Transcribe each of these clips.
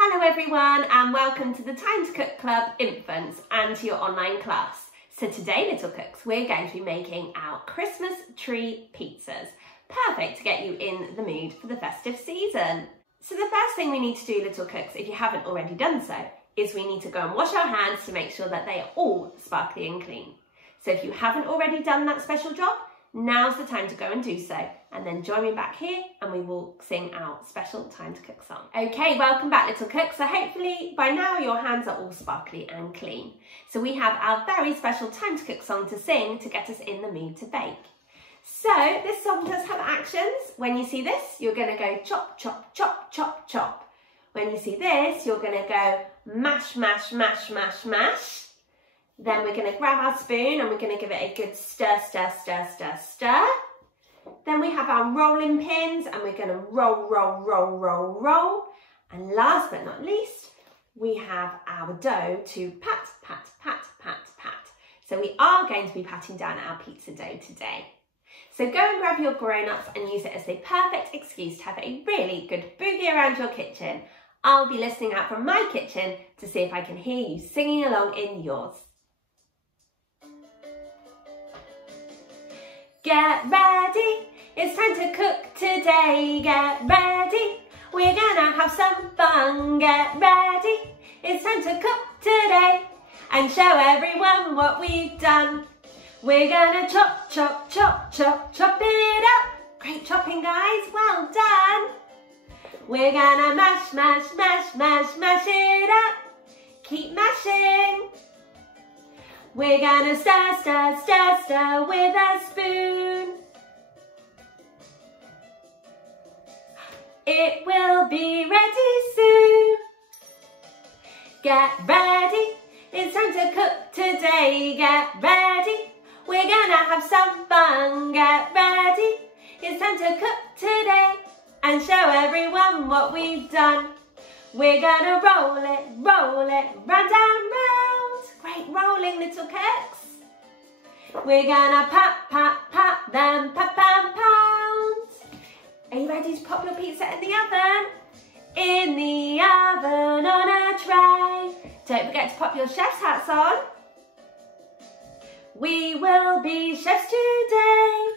Hello everyone and welcome to the Time to Cook Club Infants and to your online class. So today, little cooks, we're going to be making our Christmas tree pizzas. Perfect to get you in the mood for the festive season. So the first thing we need to do, little cooks, if you haven't already done so, is we need to go and wash our hands to make sure that they are all sparkly and clean. So if you haven't already done that special job, now's the time to go and do so, and then join me back here and we will sing our special Time to Cook song. Okay, welcome back little cooks. So hopefully by now your hands are all sparkly and clean. So we have our very special Time to Cook song to sing to get us in the mood to bake. So this song does have actions. When you see this, you're going to go chop, chop, chop, chop, chop. When you see this, you're going to go mash, mash, mash, mash, mash. Then we're going to grab our spoon and we're going to give it a good stir, stir, stir, stir, stir. Then we have our rolling pins and we're going to roll, roll, roll, roll, roll. And last but not least, we have our dough to pat, pat, pat, pat, pat. So we are going to be patting down our pizza dough today. So go and grab your grown-ups and use it as the perfect excuse to have a really good boogie around your kitchen. I'll be listening out from my kitchen to see if I can hear you singing along in yours. Get ready, it's time to cook today. Get ready, we're gonna have some fun. Get ready, it's time to cook today and show everyone what we've done. We're gonna chop, chop, chop, chop, chop it up. Great chopping, guys, well done. We're gonna mash, mash, mash, mash, mash it up. Keep mashing. We're gonna stir, stir, stir, stir with a spoon. It will be ready soon. Get ready, it's time to cook today. Get ready, we're gonna have some fun. Get ready, it's time to cook today and show everyone what we've done. We're gonna roll it, round and round. Great rolling, little cooks. We're gonna pat, pat, pat, then pat, pat, pound. Are you ready to pop your pizza in the oven? In the oven on a tray. Don't forget to pop your chef's hats on. We will be chefs today.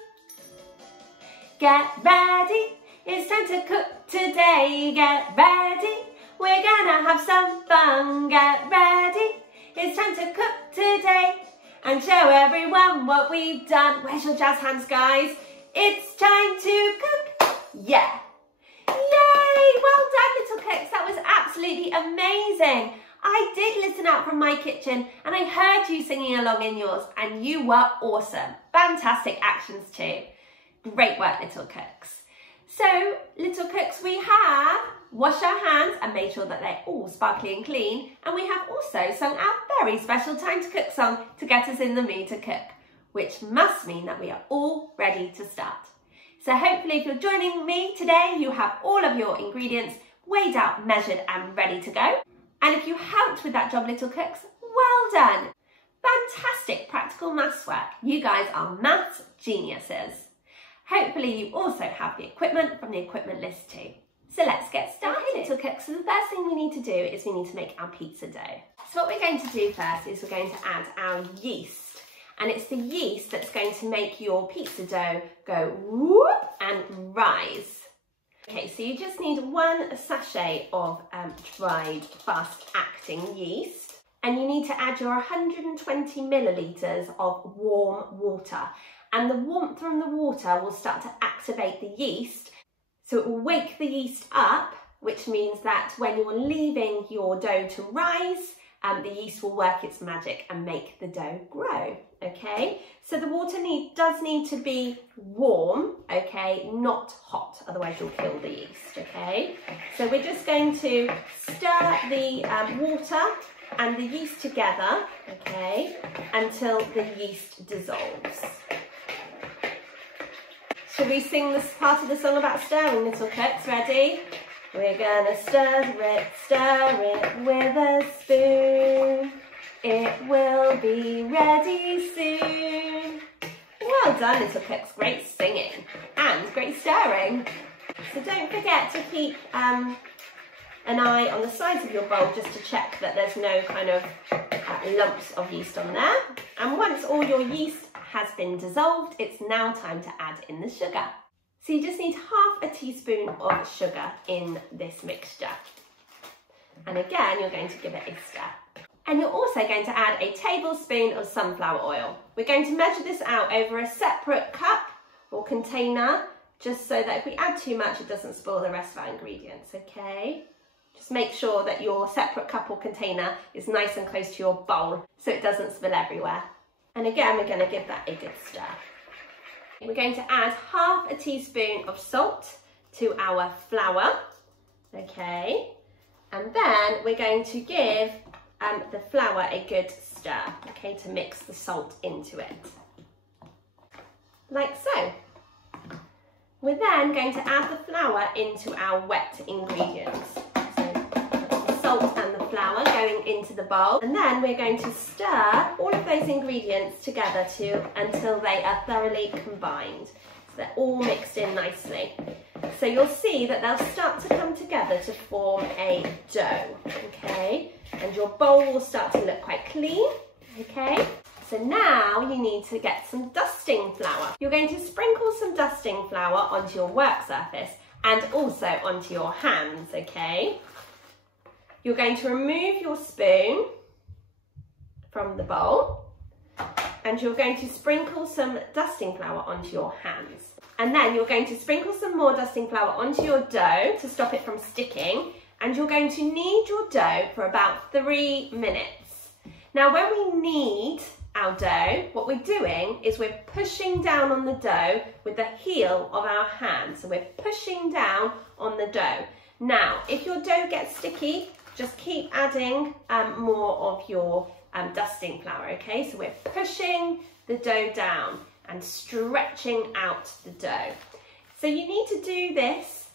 Get ready, it's time to cook today. Get ready, we're gonna have some fun. Get ready, it's time to cook today and show everyone what we've done. Where's your jazz hands, guys? It's time to cook. Yeah. Yay! Well done, little cooks. That was absolutely amazing. I did listen out from my kitchen and I heard you singing along in yours and you were awesome. Fantastic actions too. Great work, little cooks. So, little cooks, we have washed our hands and made sure that they're all sparkly and clean. And we have also sung our very special Time to Cook song to get us in the mood to cook, which must mean that we are all ready to start. So hopefully if you're joining me today, you have all of your ingredients weighed out, measured and ready to go. And if you helped with that job, little cooks, well done. Fantastic practical maths work. You guys are maths geniuses. Hopefully you also have the equipment from the equipment list too. So let's get started, little cooks. So the first thing we need to do is we need to make our pizza dough. So what we're going to do first is we're going to add our yeast. And it's the yeast that's going to make your pizza dough go whoop and rise. Okay, so you just need 1 sachet of dried fast-acting yeast. And you need to add your 120 millilitres of warm water. And the warmth from the water will start to activate the yeast. So it will wake the yeast up, which means that when you're leaving your dough to rise, the yeast will work its magic and make the dough grow, okay? So the water does need to be warm, okay, not hot, otherwise you'll kill the yeast, okay? So we're just going to stir the water and the yeast together, okay, until the yeast dissolves. Should we sing this part of the song about stirring, little cooks? Ready? We're gonna stir it with a spoon. It will be ready soon. Well done, little cooks. Great singing and great stirring. So don't forget to keep an eye on the sides of your bowl just to check that there's no kind of lumps of yeast on there. And once all your yeast has been dissolved, it's now time to add in the sugar. So you just need half a teaspoon of sugar in this mixture. And again, you're going to give it a stir. And you're also going to add a tablespoon of sunflower oil. We're going to measure this out over a separate cup or container, just so that if we add too much, it doesn't spoil the rest of our ingredients, okay? Just make sure that your separate cup or container is nice and close to your bowl so it doesn't spill everywhere. And again, we're going to give that a good stir. We're going to add half a teaspoon of salt to our flour, okay? And then we're going to give the flour a good stir, okay, to mix the salt into it, like so. We're then going to add the flour into our wet ingredients. So the salt and the flour going into the bowl, and then we're going to stir all of those ingredients together until they are thoroughly combined. So they're all mixed in nicely. So you'll see that they'll start to come together to form a dough, okay? And your bowl will start to look quite clean, okay? So now you need to get some dusting flour. You're going to sprinkle some dusting flour onto your work surface and also onto your hands, okay? You're going to remove your spoon from the bowl and you're going to sprinkle some dusting flour onto your hands. And then you're going to sprinkle some more dusting flour onto your dough to stop it from sticking. And you're going to knead your dough for about 3 minutes. Now, when we knead our dough, what we're doing is we're pushing down on the dough with the heel of our hand. So we're pushing down on the dough. Now, if your dough gets sticky, just keep adding more of your dusting flour, okay? So we're pushing the dough down and stretching out the dough. So you need to do this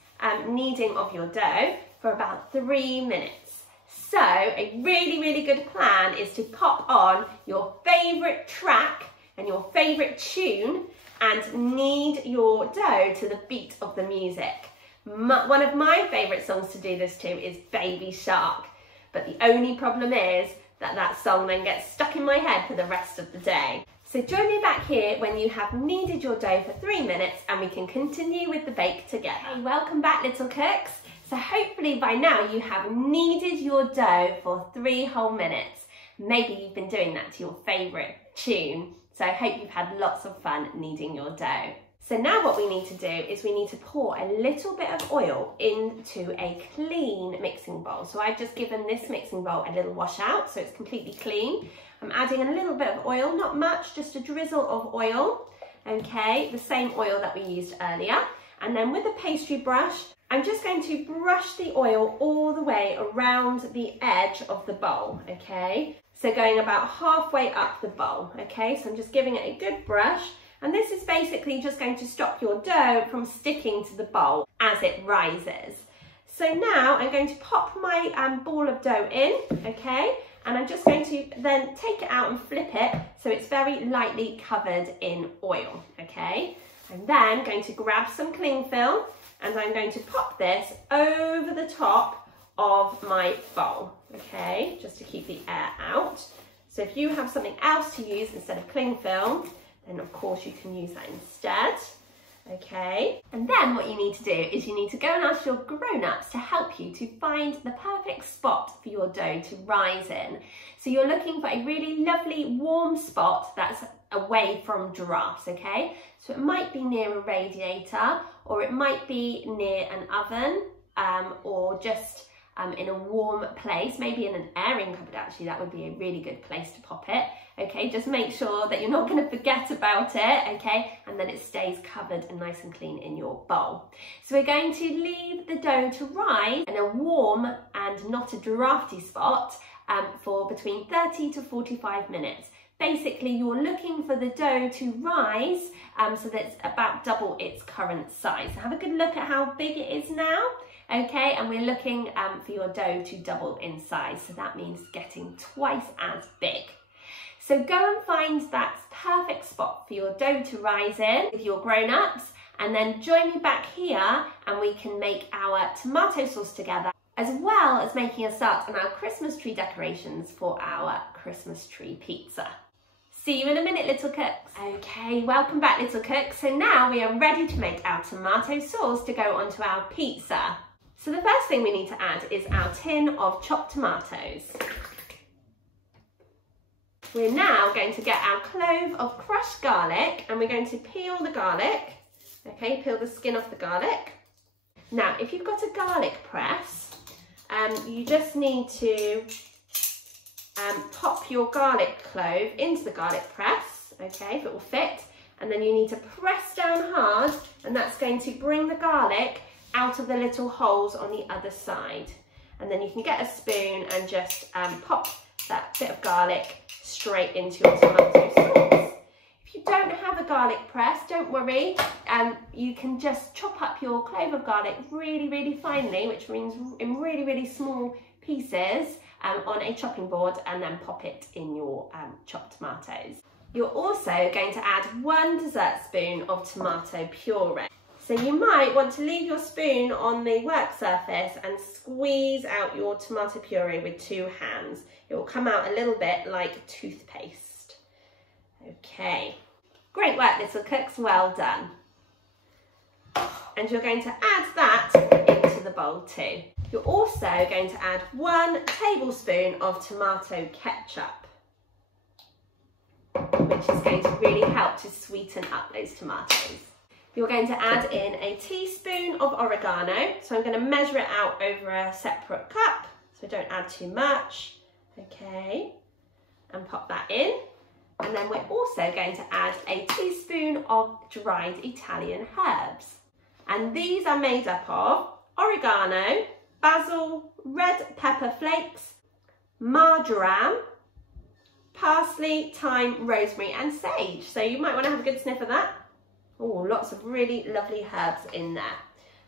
kneading of your dough for about 3 minutes. So a really, really good plan is to pop on your favourite track and your favourite tune and knead your dough to the beat of the music. One of my favourite songs to do this to is Baby Shark, but the only problem is that song then gets stuck in my head for the rest of the day. So join me back here when you have kneaded your dough for 3 minutes and we can continue with the bake together. Hey, welcome back, little cooks. So hopefully by now you have kneaded your dough for 3 whole minutes. Maybe you've been doing that to your favourite tune. So I hope you've had lots of fun kneading your dough. So now what we need to do is we need to pour a little bit of oil into a clean mixing bowl. So I've just given this mixing bowl a little wash out, so it's completely clean. I'm adding a little bit of oil, not much, just a drizzle of oil, okay, the same oil that we used earlier. And then with a pastry brush, I'm just going to brush the oil all the way around the edge of the bowl, okay? So going about halfway up the bowl, okay? So I'm just giving it a good brush. And this is basically just going to stop your dough from sticking to the bowl as it rises. So now I'm going to pop my ball of dough in, okay? And I'm just going to then take it out and flip it so it's very lightly covered in oil, okay? I'm then going to grab some cling film and I'm going to pop this over the top of my bowl, okay? Just to keep the air out. So if you have something else to use instead of cling film, then of course you can use that instead, okay? And then what you need to do is you need to go and ask your grown-ups to help you to find the perfect spot for your dough to rise in. So you're looking for a really lovely warm spot that's away from drafts, okay? So it might be near a radiator, or it might be near an oven, or just in a warm place, maybe in an airing cupboard actually, that would be a really good place to pop it. Okay, just make sure that you're not going to forget about it, okay, and then it stays covered and nice and clean in your bowl. So we're going to leave the dough to rise in a warm and not a drafty spot for between 30 to 45 minutes. Basically, you're looking for the dough to rise so that it's about double its current size. So have a good look at how big it is now. Okay, and we're looking for your dough to double in size. So that means getting twice as big. So go and find that perfect spot for your dough to rise in with your grown-ups, and then join me back here and we can make our tomato sauce together. as well as making a start on our Christmas tree decorations for our Christmas tree pizza. See you in a minute, little cooks. Okay, welcome back, little cooks. So now we are ready to make our tomato sauce to go onto our pizza. So the first thing we need to add is our tin of chopped tomatoes. We're now going to get our clove of crushed garlic and we're going to peel the garlic. Okay, peel the skin off the garlic. Now, if you've got a garlic press, you just need to pop your garlic clove into the garlic press, okay, if it will fit, and then you need to press down hard, and that's going to bring the garlic out of the little holes on the other side. And then you can get a spoon and just pop that bit of garlic straight into your tomato sauce. If you don't have a garlic press, don't worry, you can just chop up your clove of garlic really, really finely, which means in really, really small pieces on a chopping board, and then pop it in your chopped tomatoes. You're also going to add 1 dessert spoon of tomato puree. So you might want to leave your spoon on the work surface and squeeze out your tomato puree with 2 hands. It will come out a little bit like toothpaste. Okay, great work, little cooks, well done. And you're going to add that into the bowl too. You're also going to add 1 tablespoon of tomato ketchup, which is going to really help to sweeten up those tomatoes. You're going to add in a teaspoon of oregano. So I'm going to measure it out over a separate cup, so don't add too much. Okay, and pop that in. And then we're also going to add a teaspoon of dried Italian herbs. And these are made up of oregano, basil, red pepper flakes, marjoram, parsley, thyme, rosemary and sage. So you might want to have a good sniff of that. Oh, lots of really lovely herbs in there.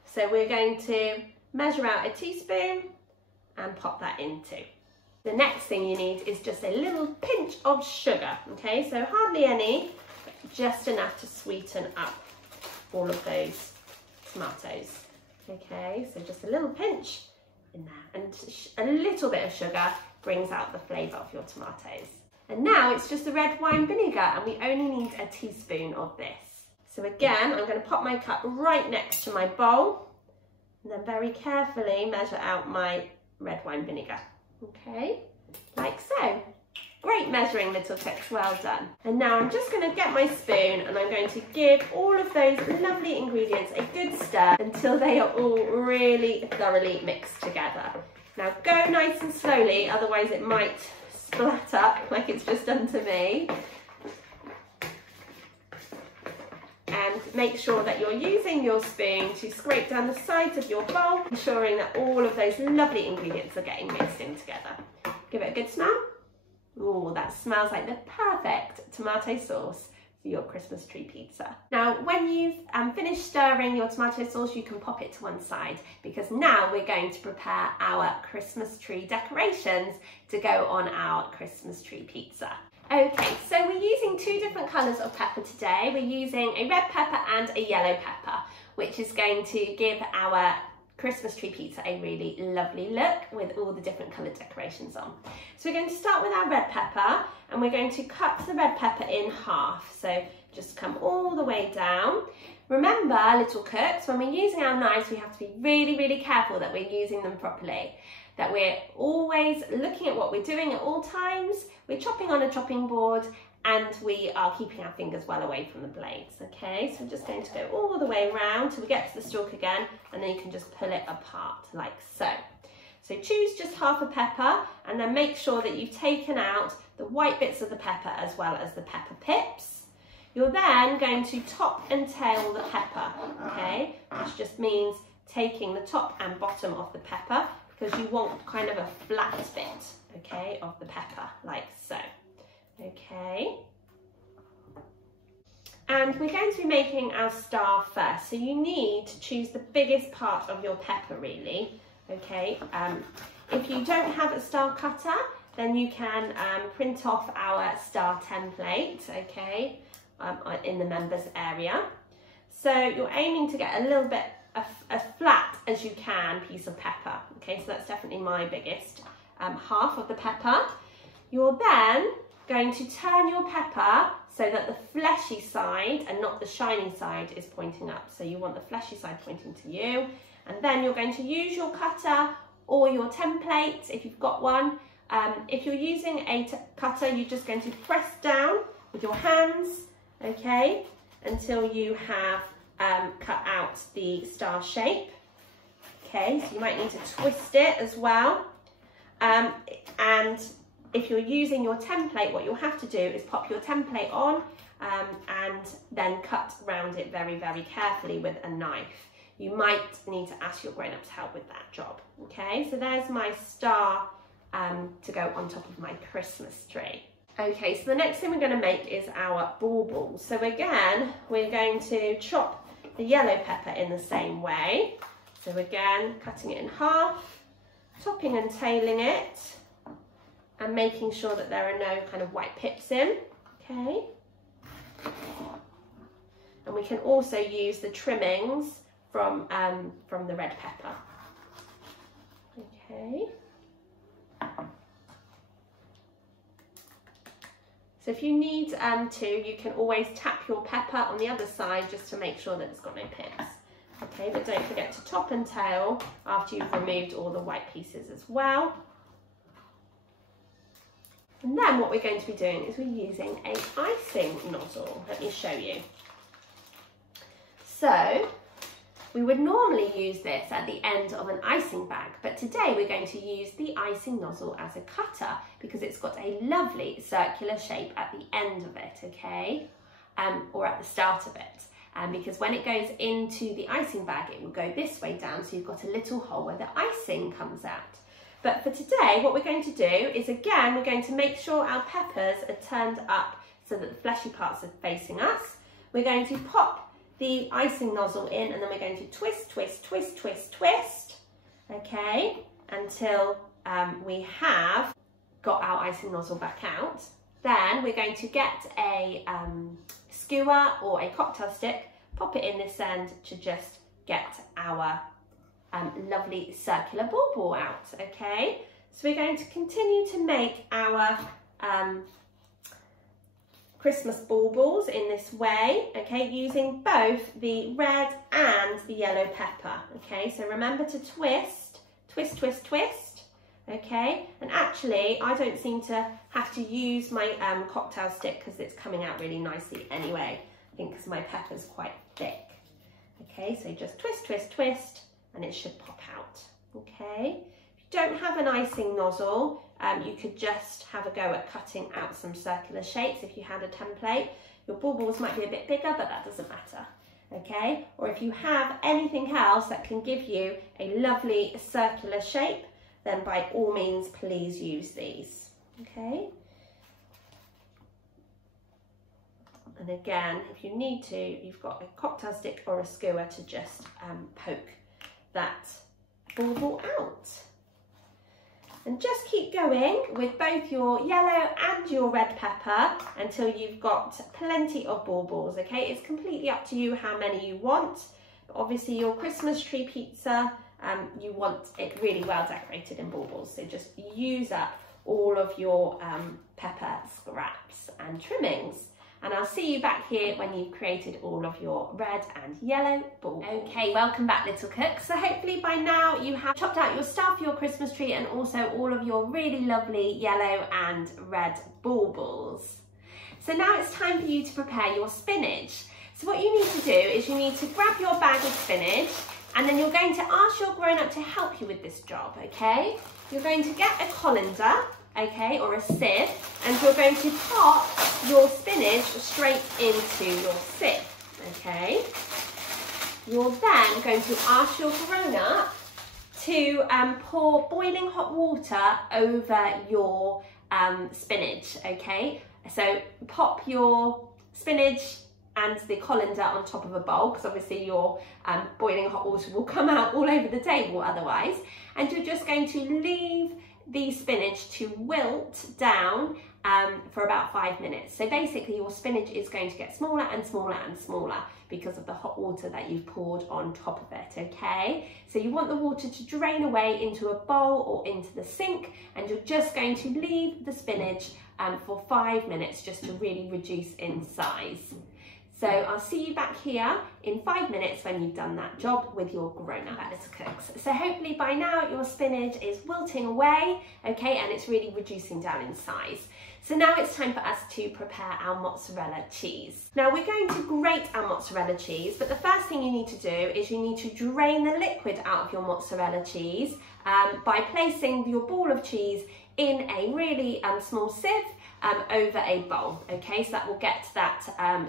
So we're going to measure out a teaspoon and pop that in too. The next thing you need is just a little pinch of sugar, okay? So hardly any, just enough to sweeten up all of those tomatoes. Okay, so just a little pinch in there, and a little bit of sugar brings out the flavour of your tomatoes. And now it's just the red wine vinegar, and we only need a teaspoon of this. So again, I'm going to pop my cup right next to my bowl and then very carefully measure out my red wine vinegar. Okay, like so. Great measuring, little cooks, well done. And now I'm just going to get my spoon and I'm going to give all of those lovely ingredients a good stir until they are all really thoroughly mixed together. Now go nice and slowly, otherwise it might splat up like it's just done to me. And make sure that you're using your spoon to scrape down the sides of your bowl, ensuring that all of those lovely ingredients are getting mixed in together. Give it a good smell. Oh, that smells like the perfect tomato sauce for your Christmas tree pizza. Now, when you've finished stirring your tomato sauce, you can pop it to one side, because now we're going to prepare our Christmas tree decorations to go on our Christmas tree pizza. Okay, so we're using 2 different colours of pepper today. We're using a red pepper and a yellow pepper, which is going to give our Christmas tree pizza a really lovely look with all the different coloured decorations on. So we're going to start with our red pepper, and we're going to cut the red pepper in half. So just come all the way down. Remember, little cooks, when we're using our knives, we have to be really, really careful that we're using them properly, that we're always looking at what we're doing at all times. We're chopping on a chopping board and we are keeping our fingers well away from the blades, okay? So I'm just going to go all the way around till we get to the stalk again, and then you can just pull it apart like so. So choose just half a pepper, and then make sure that you've taken out the white bits of the pepper as well as the pepper pips. You're then going to top and tail the pepper, okay? Which just means taking the top and bottom of the pepper, because you want kind of a flat bit, okay, of the pepper, like so. Okay. And we're going to be making our star first, so you need to choose the biggest part of your pepper, really, okay? If you don't have a star cutter, then you can print off our star template, okay, in the members area. So you're aiming to get a little bit as flat as you can piece of pepper. Okay, so that's definitely my biggest half of the pepper. You're then going to turn your pepper so that the fleshy side and not the shiny side is pointing up. So you want the fleshy side pointing to you. And then you're going to use your cutter or your template if you've got one. If you're using a cutter, you're just going to press down with your hands, okay, until you have cut out the star shape. Okay, so you might need to twist it as well. And if you're using your template, what you'll have to do is pop your template on and then cut around it very, very carefully with a knife. You might need to ask your grown-ups help with that job. Okay, so there's my star to go on top of my Christmas tree. Okay, so the next thing we're going to make is our baubles. So again, we're going to chop the yellow pepper in the same way. So again, cutting it in half, topping and tailing it, and making sure that there are no kind of white pips in, okay? And we can also use the trimmings from the red pepper, okay? So if you need to, you can always tap your pepper on the other side just to make sure that it's got no pips. Okay, but don't forget to top and tail after you've removed all the white pieces as well. And then what we're going to be doing is we're using an icing nozzle. Let me show you. So we would normally use this at the end of an icing bag, but today we're going to use the icing nozzle as a cutter because it's got a lovely circular shape at the end of it, okay? Or at the start of it. Because when it goes into the icing bag, it will go this way down, so you've got a little hole where the icing comes out. But for today, what we're going to do is, again, we're going to make sure our peppers are turned up so that the fleshy parts are facing us. We're going to pop the icing nozzle in, and then we're going to twist, twist, twist, twist, twist, okay, until we have got our icing nozzle back out. Then we're going to get a skewer or a cocktail stick, pop it in this end to just get our lovely circular bauble out, okay? So we're going to continue to make our Christmas baubles in this way, okay, using both the red and the yellow pepper, okay? So remember to twist, twist, twist, twist, okay? And actually, I don't seem to have to use my cocktail stick because it's coming out really nicely anyway, I think because my pepper's quite thick. Okay, so just twist, twist, twist, and it should pop out, okay? If you don't have an icing nozzle, you could just have a go at cutting out some circular shapes if you had a template. Your baubles might be a bit bigger, but that doesn't matter, okay? Or if you have anything else that can give you a lovely circular shape, then by all means, please use these, okay? And again, if you need to, you've got a cocktail stick or a skewer to just poke that bauble out. And just keep going with both your yellow and your red pepper until you've got plenty of baubles, okay? It's completely up to you how many you want. But obviously your Christmas tree pizza, you want it really well decorated in baubles. So just use up all of your pepper scraps and trimmings. And I'll see you back here when you've created all of your red and yellow baubles. Okay, welcome back, little cooks. So hopefully by now you have chopped out your star for your Christmas tree and also all of your really lovely yellow and red baubles. So now it's time for you to prepare your spinach. So what you need to do is you need to grab your bag of spinach, and then you're going to ask your grown-up to help you with this job, okay? You're going to get a colander, okay, or a sieve, and you're going to pop your spinach straight into your sieve, okay? You're then going to ask your grown-up to pour boiling hot water over your spinach, okay? So pop your spinach and the colander on top of a bowl, because obviously your boiling hot water will come out all over the table otherwise. And you're just going to leave the spinach to wilt down for about 5 minutes. So basically your spinach is going to get smaller and smaller and smaller because of the hot water that you've poured on top of it, okay? So you want the water to drain away into a bowl or into the sink, and you're just going to leave the spinach for 5 minutes just to really reduce in size. So I'll see you back here in 5 minutes when you've done that job with your grown-up little cooks. So hopefully by now your spinach is wilting away, okay, and it's really reducing down in size. So now it's time for us to prepare our mozzarella cheese. Now we're going to grate our mozzarella cheese, but the first thing you need to do is you need to drain the liquid out of your mozzarella cheese by placing your ball of cheese in a really small sieve over a bowl, okay, so that will get that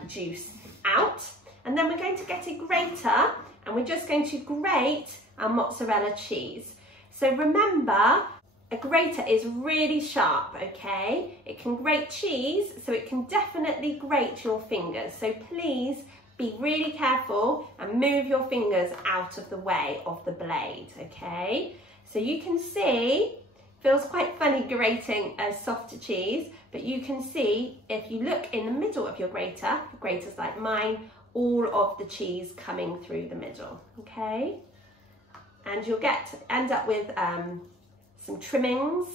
juice out. And then we're going to get a grater and we're just going to grate our mozzarella cheese. So remember, a grater is really sharp, okay? It can grate cheese, so it can definitely grate your fingers. So please be really careful and move your fingers out of the way of the blade, okay? So you can see, feels quite funny grating a softer cheese, but you can see if you look in the middle of your graters like mine, all of the cheese coming through the middle, okay? And you'll end up with some trimmings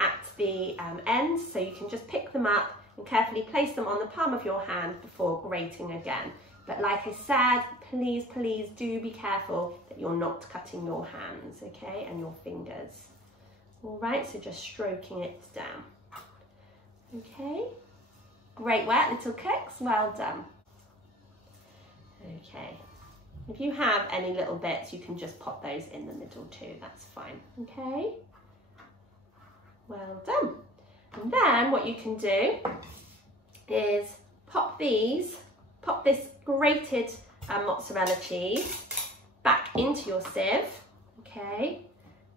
at the end, so you can just pick them up and carefully place them on the palm of your hand before grating again. But like I said, please, please do be careful that you're not cutting your hands, okay, and your fingers. All right, so just stroking it down. Okay, great work, little cooks, well done. Okay, if you have any little bits, you can just pop those in the middle too, that's fine, okay? Well done. And then what you can do is pop this grated mozzarella cheese back into your sieve, okay?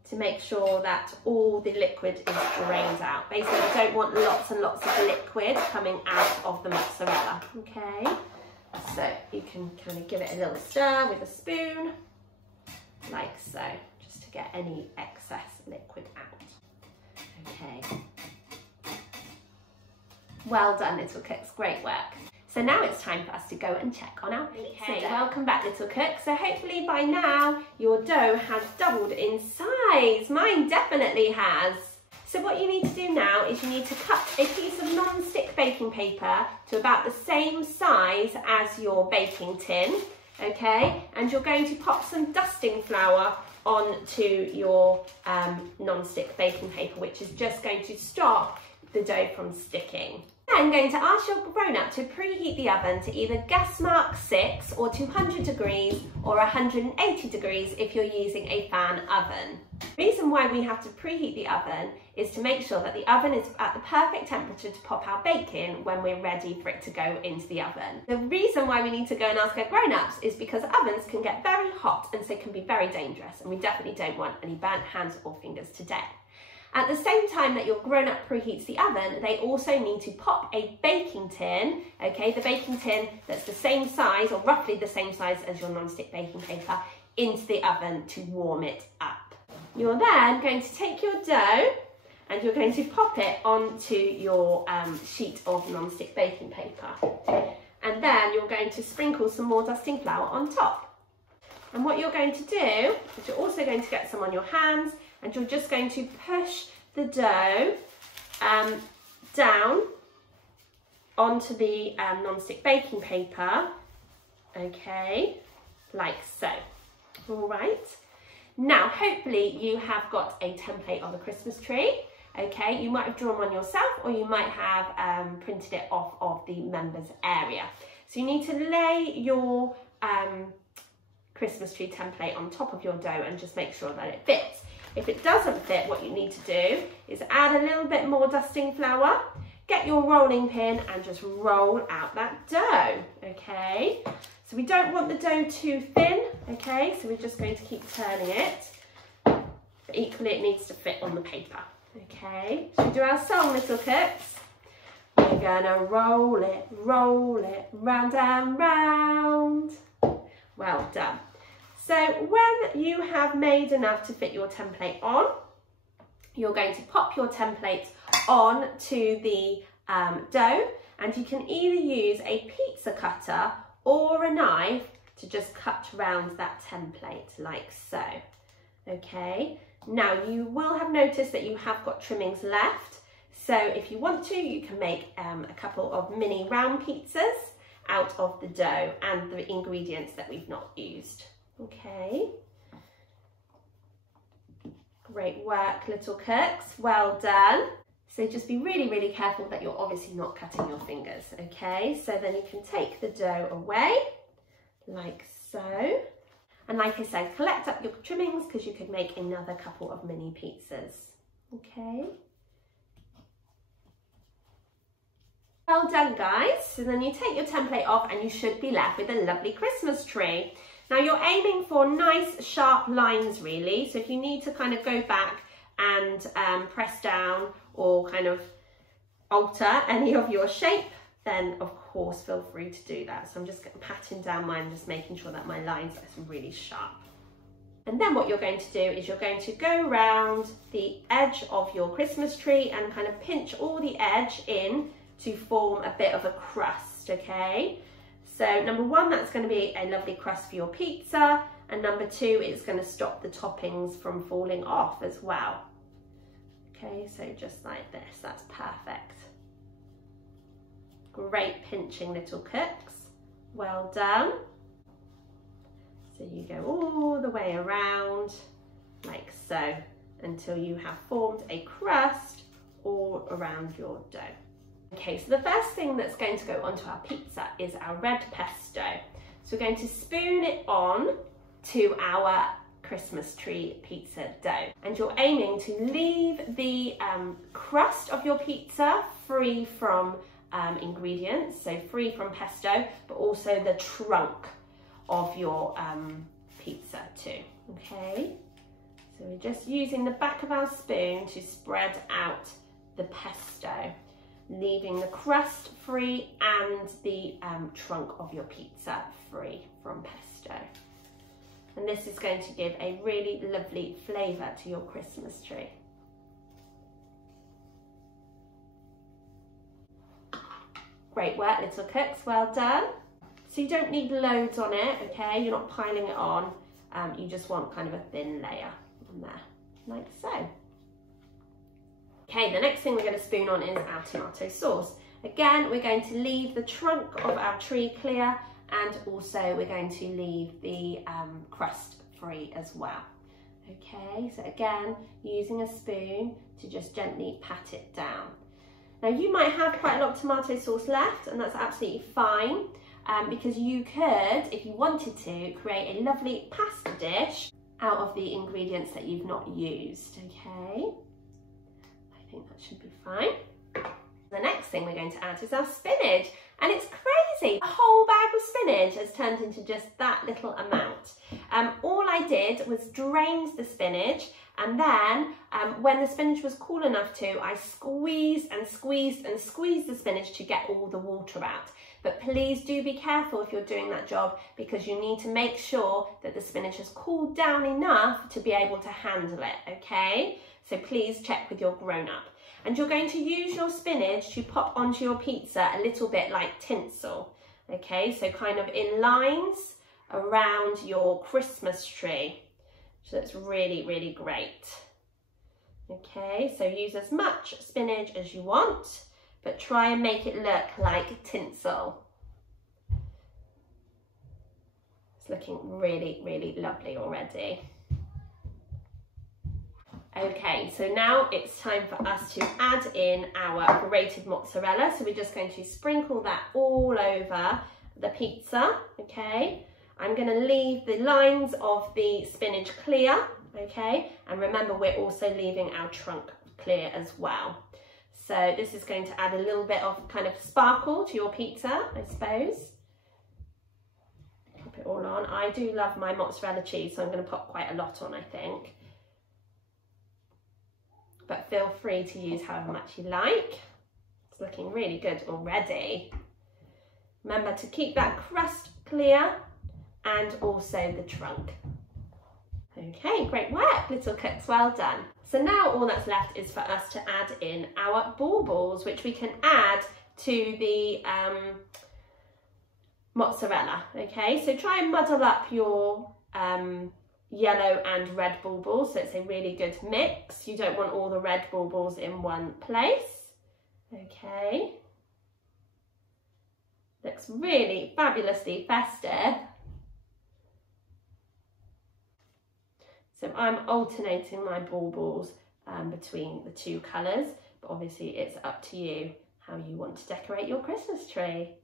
To make sure that all the liquid is drained out. Basically, you don't want lots and lots of liquid coming out of the mozzarella, okay? So you can kind of give it a little stir with a spoon, like so, just to get any excess liquid out. Okay. Well done, little cooks, great work. So now it's time for us to go and check on our pizza. Okay, welcome back, little cook. So hopefully by now your dough has doubled in size. Mine definitely has. So what you need to do now is you need to cut a piece of non-stick baking paper to about the same size as your baking tin, okay? And you're going to pop some dusting flour onto your non-stick baking paper, which is just going to stop the dough from sticking. Then going to ask your grown-up to preheat the oven to either gas mark 6 or 200 degrees or 180 degrees if you're using a fan oven. The reason why we have to preheat the oven is to make sure that the oven is at the perfect temperature to pop our bacon when we're ready for it to go into the oven. The reason why we need to go and ask our grown-ups is because ovens can get very hot and so can be very dangerous, and we definitely don't want any burnt hands or fingers today. At the same time that your grown-up preheats the oven, they also need to pop a baking tin, okay, the baking tin that's the same size or roughly the same size as your non-stick baking paper, into the oven to warm it up. You're then going to take your dough and you're going to pop it onto your sheet of non-stick baking paper. And then you're going to sprinkle some more dusting flour on top. And what you're going to do is you're also going to get some on your hands, and you're just going to push the dough down onto the non-stick baking paper, okay, like so. All right. Now, hopefully you have got a template of a Christmas tree, okay? You might have drawn one yourself, or you might have printed it off of the members area. So you need to lay your Christmas tree template on top of your dough and just make sure that it fits. If it doesn't fit, what you need to do is add a little bit more dusting flour, get your rolling pin and just roll out that dough, okay? So we don't want the dough too thin, okay? So we're just going to keep turning it, but equally it needs to fit on the paper, okay? Should we do our song, little cooks? We're gonna roll it, round and round. Well done. So when you have made enough to fit your template on, you're going to pop your template on to the dough, and you can either use a pizza cutter or a knife to just cut around that template like so. Okay, now you will have noticed that you have got trimmings left, so if you want to, you can make a couple of mini round pizzas out of the dough and the ingredients that we've not used. Okay, great work, little cooks, well done. So just be really, really careful that you're obviously not cutting your fingers, okay? So then you can take the dough away, like so. And like I said, collect up your trimmings because you could make another couple of mini pizzas, okay? Well done, guys. So then you take your template off and you should be left with a lovely Christmas tree. Now you're aiming for nice sharp lines really, so if you need to kind of go back and press down or kind of alter any of your shape, then of course feel free to do that. So I'm just patting down mine, just making sure that my lines are really sharp. And then what you're going to do is you're going to go around the edge of your Christmas tree and kind of pinch all the edge in to form a bit of a crust, okay? So number one, that's going to be a lovely crust for your pizza, and number two, it's going to stop the toppings from falling off as well. Okay, so just like this, that's perfect. Great pinching, little cooks. Well done. So you go all the way around like so until you have formed a crust all around your dough. Okay, so the first thing that's going to go onto our pizza is our red pesto. So we're going to spoon it on to our Christmas tree pizza dough, and you're aiming to leave the crust of your pizza free from ingredients, so free from pesto, but also the trunk of your pizza too. Okay, so we're just using the back of our spoon to spread out the pesto, leaving the crust free and the trunk of your pizza free from pesto. And this is going to give a really lovely flavour to your Christmas tree. Great work, little cooks, well done. So you don't need loads on it, okay? You're not piling it on. You just want kind of a thin layer on there, like so. Okay, the next thing we're going to spoon on is our tomato sauce. Again, we're going to leave the trunk of our tree clear, and also we're going to leave the crust free as well. Okay, so again, using a spoon to just gently pat it down. Now you might have quite a lot of tomato sauce left, and that's absolutely fine, because you could, if you wanted to, create a lovely pasta dish out of the ingredients that you've not used, okay? I think that should be fine. The next thing we're going to add is our spinach, and it's crazy. A whole bag of spinach has turned into just that little amount. All I did was drained the spinach, and then when the spinach was cool enough to, I squeezed and squeezed and squeezed the spinach to get all the water out. But please do be careful if you're doing that job, because you need to make sure that the spinach has cooled down enough to be able to handle it, okay? So please check with your grown-up. And you're going to use your spinach to pop onto your pizza a little bit like tinsel, okay? So kind of in lines around your Christmas tree. So that's really, really great. Okay, so use as much spinach as you want, but try and make it look like tinsel. It's looking really, really lovely already. Okay, so now it's time for us to add in our grated mozzarella. So we're just going to sprinkle that all over the pizza, okay? I'm going to leave the lines of the spinach clear, okay? And remember, we're also leaving our trunk clear as well. So this is going to add a little bit of kind of sparkle to your pizza, I suppose. Pop it all on. I do love my mozzarella cheese, so I'm going to pop quite a lot on, I think. But feel free to use however much you like. It's looking really good already. Remember to keep that crust clear and also the trunk. Okay, great work, little cooks, well done. So now all that's left is for us to add in our baubles, which we can add to the mozzarella, okay? So try and muddle up your yellow and red baubles so it's a really good mix. You don't want all the red baubles in one place, okay? Looks really fabulously festive. So I'm alternating my baubles between the two colours, but obviously it's up to you how you want to decorate your Christmas tree.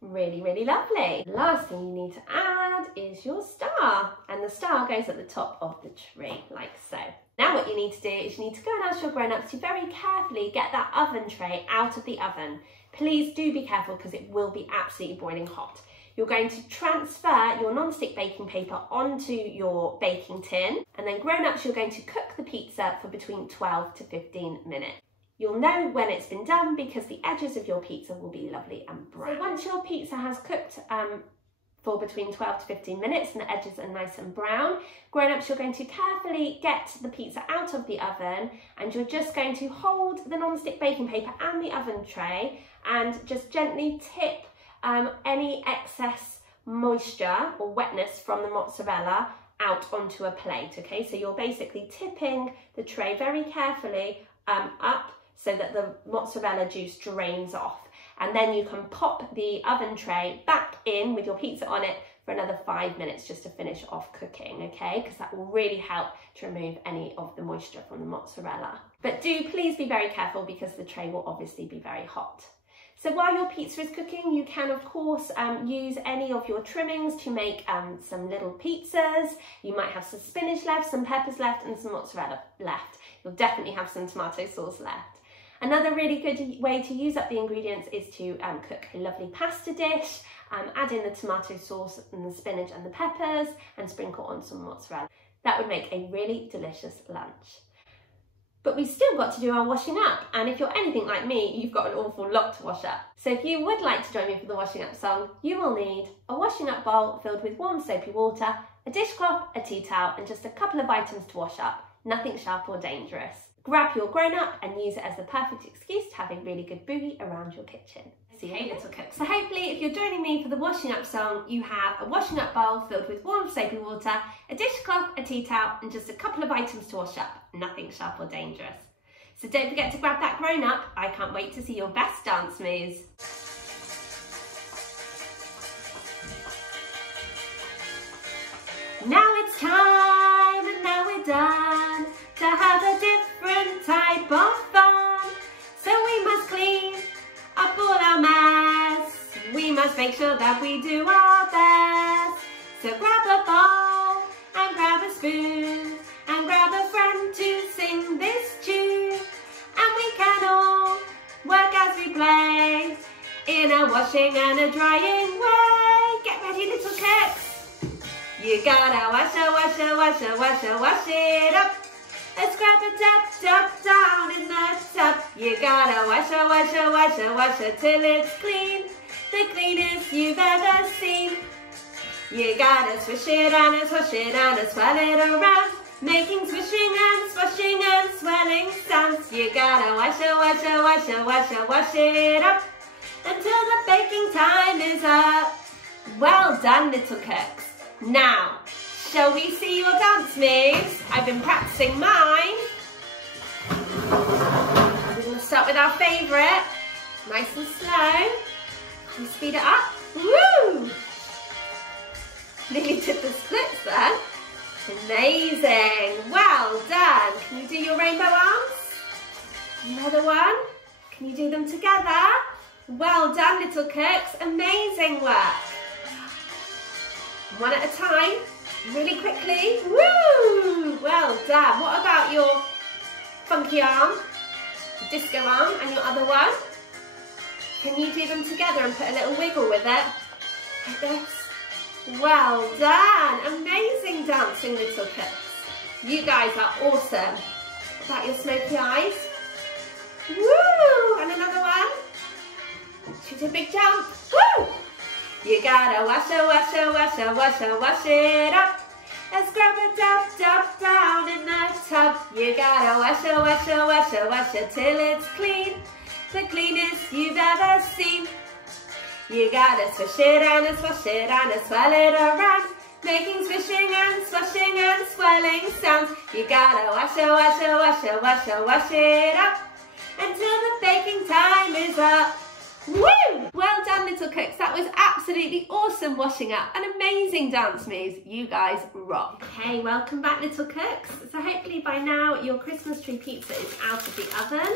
Really, really lovely. The last thing you need to add is your star, and the star goes at the top of the tree, like so. Now what you need to do is you need to go and ask your grown-ups to very carefully get that oven tray out of the oven. Please do be careful because it will be absolutely boiling hot. You're going to transfer your non-stick baking paper onto your baking tin, and then grown-ups, you're going to cook the pizza for between 12 to 15 minutes. You'll know when it's been done because the edges of your pizza will be lovely and brown. So once your pizza has cooked for between 12 to 15 minutes and the edges are nice and brown, grown-ups, you're going to carefully get the pizza out of the oven, and you're just going to hold the non-stick baking paper and the oven tray and just gently tip any excess moisture or wetness from the mozzarella out onto a plate, okay? So you're basically tipping the tray very carefully up so that the mozzarella juice drains off. And then you can pop the oven tray back in with your pizza on it for another 5 minutes just to finish off cooking, okay? Because that will really help to remove any of the moisture from the mozzarella. But do please be very careful because the tray will obviously be very hot. So while your pizza is cooking, you can of course use any of your trimmings to make some little pizzas. You might have some spinach left, some peppers left, and some mozzarella left. You'll definitely have some tomato sauce left. Another really good way to use up the ingredients is to cook a lovely pasta dish, add in the tomato sauce and the spinach and the peppers, and sprinkle on some mozzarella. That would make a really delicious lunch. But we've still got to do our washing up, and if you're anything like me, you've got an awful lot to wash up. So if you would like to join me for the washing up song, you will need a washing up bowl filled with warm soapy water, a dishcloth, a tea towel, and just a couple of items to wash up. Nothing sharp or dangerous. Grab your grown-up and use it as the perfect excuse to have a really good boogie around your kitchen. Okay, little cooks. So hopefully if you're joining me for the washing up song, you have a washing up bowl filled with warm soapy water, a dishcloth, a tea towel, and just a couple of items to wash up. Nothing sharp or dangerous. So don't forget to grab that grown-up. I can't wait to see your best dance moves. Now it's time, and now we're done, to have a different type of fun. So we must clean up all our mess. We must make sure that we do our best. So grab a bowl and grab a spoon and grab a friend to sing this tune. And we can all work as we play in a washing and a drying way. Get ready, little cooks. You gotta wash it up. Let's grab a tub down in the tub. You gotta wash it till it's clean. The cleanest you've ever seen. You gotta swish it and swash it and swirl it around, making swishing and swashing and swirling sounds. You gotta wash it up until the baking time is up. Well done, little cooks. Now, shall we see your dance moves? I've been practicing mine. We're going to start with our favourite. Nice and slow. Can you speed it up? Woo! Nearly did the splits then. Amazing. Well done. Can you do your rainbow arms? Another one. Can you do them together? Well done, little cooks. Amazing work. One at a time, really quickly. Woo! Well done. What about your funky arm, disco arm, and your other one? Can you do them together and put a little wiggle with it? Like this. Well done. Amazing dancing, little cooks. You guys are awesome. What about your smoky eyes? Woo! And another one. Shoot a big jump. Woo! You gotta wash it, wash it, wash it, wash it, wash it up. And scrub it up, down in the tub. You gotta wash it, wash it, wash it, wash it till it's clean. The cleanest you've ever seen. You gotta swish it and swash it and swirl it around, making swishing and swashing and swirling sounds. You gotta wash it, wash it, wash it, wash it, wash it up until the baking time is up. Woo! Well done, little cooks. That was absolutely awesome washing up. An amazing dance moves. You guys rock. Okay, welcome back, little cooks. So hopefully by now your Christmas tree pizza is out of the oven.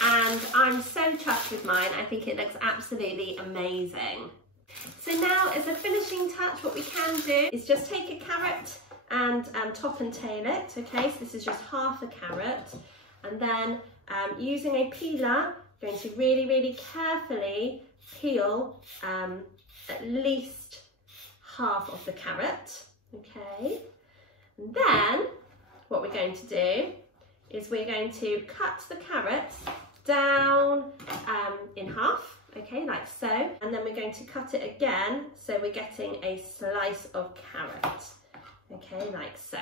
And I'm so chuffed with mine. I think it looks absolutely amazing. So now as a finishing touch, what we can do is just take a carrot and top and tail it. Okay, so this is just half a carrot. And then using a peeler, I'm going to really, really carefully peel at least half of the carrot. Okay, and then what we're going to do is we're going to cut the carrot down in half, okay, like so, and then we're going to cut it again, so we're getting a slice of carrot, okay, like so.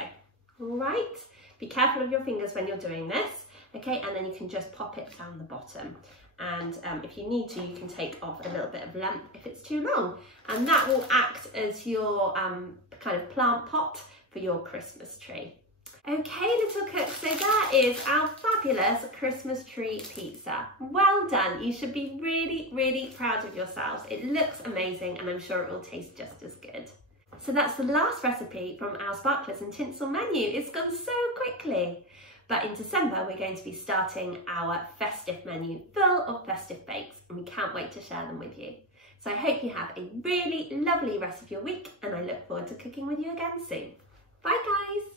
All right, be careful of your fingers when you're doing this, okay, and then you can just pop it down the bottom, and if you need to, you can take off a little bit of lump if it's too long, and that will act as your kind of plant pot for your Christmas tree. Okay, little cooks, so that is our fabulous Christmas tree pizza. Well done. You should be really, really proud of yourselves. It looks amazing and I'm sure it will taste just as good. So that's the last recipe from our Sparklers and Tinsel menu. It's gone so quickly. But in December, we're going to be starting our festive menu full of festive bakes and we can't wait to share them with you. So I hope you have a really lovely rest of your week and I look forward to cooking with you again soon. Bye guys.